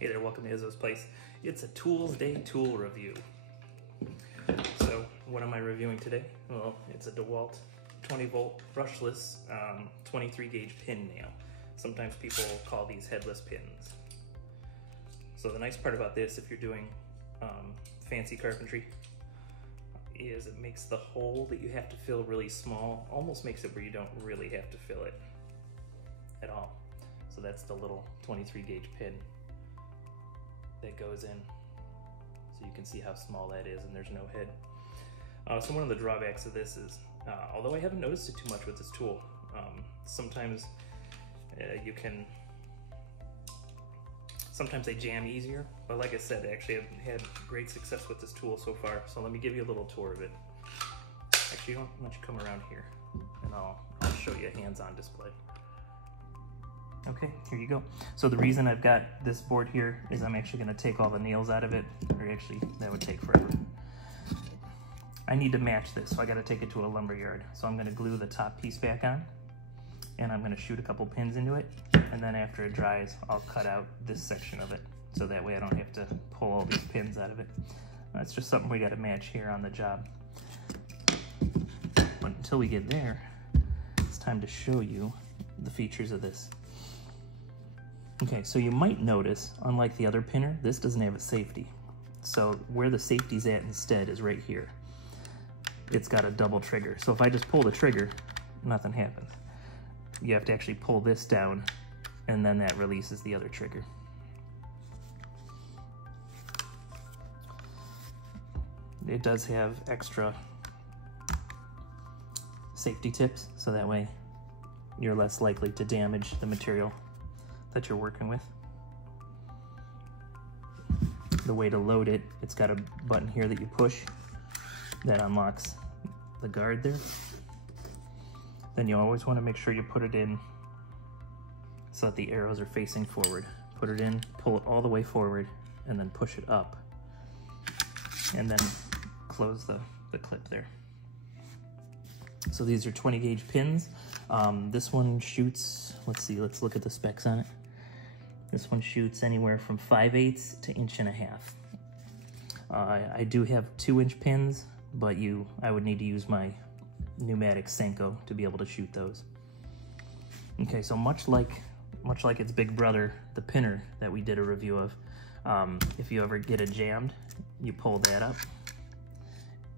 Hey there, welcome to Izzo's Place. It's a Toolsday tool review. So, what am I reviewing today? Well, it's a DeWalt 20 volt brushless 23 gauge pin nail. Sometimes people call these headless pins. So the nice part about this, if you're doing fancy carpentry, is it makes the hole that you have to fill really small, almost makes it where you don't really have to fill it at all. So that's the little 23 gauge pin that goes in. So you can see how small that is, and there's no head. So one of the drawbacks of this is, although I haven't noticed it too much with this tool, sometimes sometimes they jam easier, but like I said, actually I've had great success with this tool so far. So let me give you a little tour of it. Actually, why don't you come around here and I'll show you a hands-on display. Okay, here you go. So the reason I've got this board here is I'm actually going to take all the nails out of it, or actually that would take forever. I need to match this, so I got to take it to a lumber yard. So I'm going to glue the top piece back on, and I'm going to shoot a couple pins into it, and then after it dries, I'll cut out this section of it, so that way I don't have to pull all these pins out of it. That's just something we got to match here on the job. But until we get there, it's time to show you the features of this. Okay, so you might notice, unlike the other pinner, this doesn't have a safety. So where the safety's at instead is right here. It's got a double trigger. So if I just pull the trigger, nothing happens. You have to actually pull this down, and then that releases the other trigger. It does have extra safety tips, so that way you're less likely to damage the material that you're working with. The way to load it, it's got a button here that you push that unlocks the guard there. Then you always want to make sure you put it in so that the arrows are facing forward. Put it in, pull it all the way forward, and then push it up. And then close the clip there. So these are 20 gauge pins. This one shoots, let's look at the specs on it. This one shoots anywhere from 5/8 to 1.5 inches. I do have 2-inch pins, but I would need to use my pneumatic Senko to be able to shoot those. Okay, so much like its big brother, the pinner that we did a review of, if you ever get it jammed, you pull that up,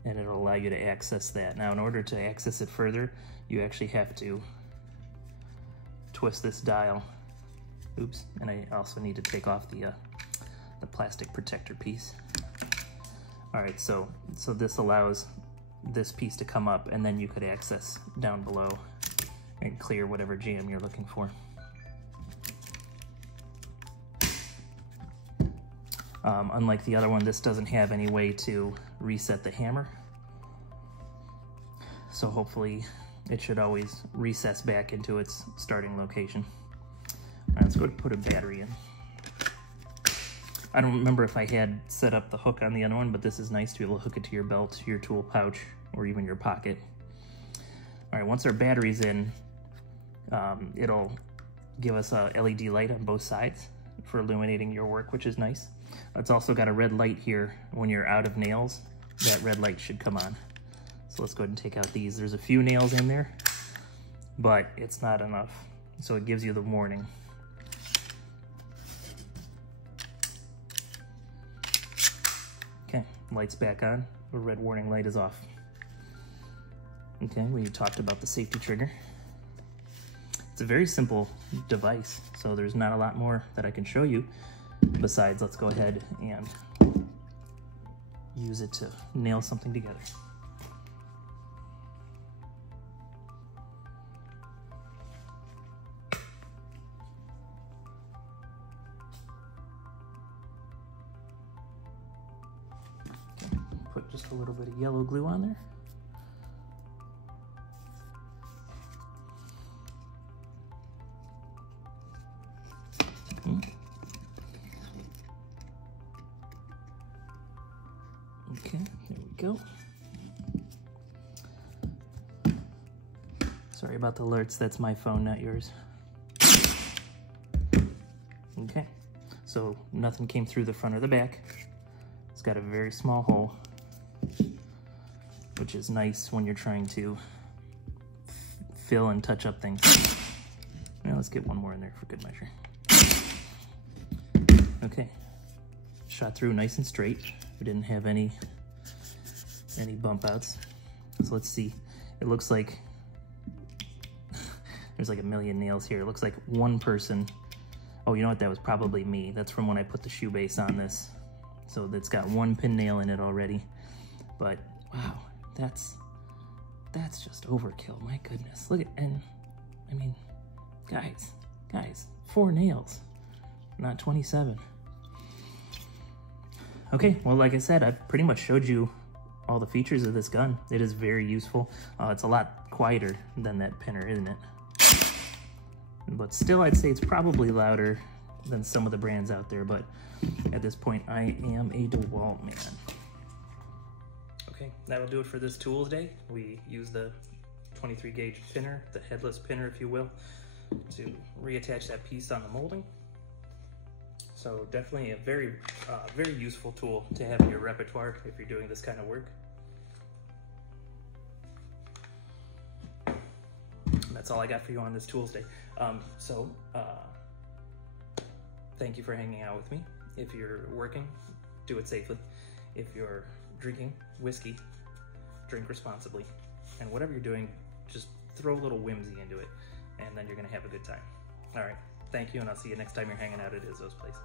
and it'll allow you to access that. Now, in order to access it further, you actually have to twist this dial. Oops, and I also need to take off the plastic protector piece. All right, so this allows this piece to come up, and then you could access down below and clear whatever jam you're looking for. Unlike the other one, this doesn't have any way to reset the hammer. So hopefully it should always recess back into its starting location. All right, let's go to put a battery in. I don't remember if I had set up the hook on the other one, but this is nice to be able to hook it to your belt, your tool pouch, or even your pocket. All right, once our battery's in, it'll give us a LED light on both sides for illuminating your work, which is nice. It's also got a red light here. When you're out of nails, that red light should come on. So let's go ahead and take out these. There's a few nails in there, but it's not enough. So it gives you the warning. Okay, light's back on. The red warning light is off. Okay, we talked about the safety trigger. It's a very simple device, so there's not a lot more that I can show you. Besides, let's go ahead and use it to nail something together. Okay, put just a little bit of yellow glue on there. Okay, there we go. Sorry about the alerts, that's my phone, not yours. Okay, so nothing came through the front or the back. It's got a very small hole, which is nice when you're trying to fill and touch up things. Now let's get one more in there for good measure. Okay, shot through nice and straight. We didn't have any bump outs. So let's see. It looks like there's like a million nails here. It looks like one person. Oh, you know what? That was probably me. That's from when I put the shoe base on this. So it's got one pin nail in it already. But wow, that's just overkill. My goodness. Look at, and I mean, guys, 4 nails, not 27. Okay, well, like I said, I've pretty much showed you all the features of this gun. It is very useful. It's a lot quieter than that pinner, isn't it? But still, I'd say it's probably louder than some of the brands out there, but at this point, I am a DeWalt man. Okay, that'll do it for this Toolsday. We use the 23 gauge pinner, the headless pinner, if you will, to reattach that piece on the molding. So definitely a very useful tool to have in your repertoire if you're doing this kind of work. That's all I got for you on this Toolsday. Thank you for hanging out with me. If you're working, do it safely. If you're drinking whiskey, drink responsibly. And whatever you're doing, just throw a little whimsy into it, and then you're gonna have a good time. All right, thank you, and I'll see you next time you're hanging out at Izzo's place.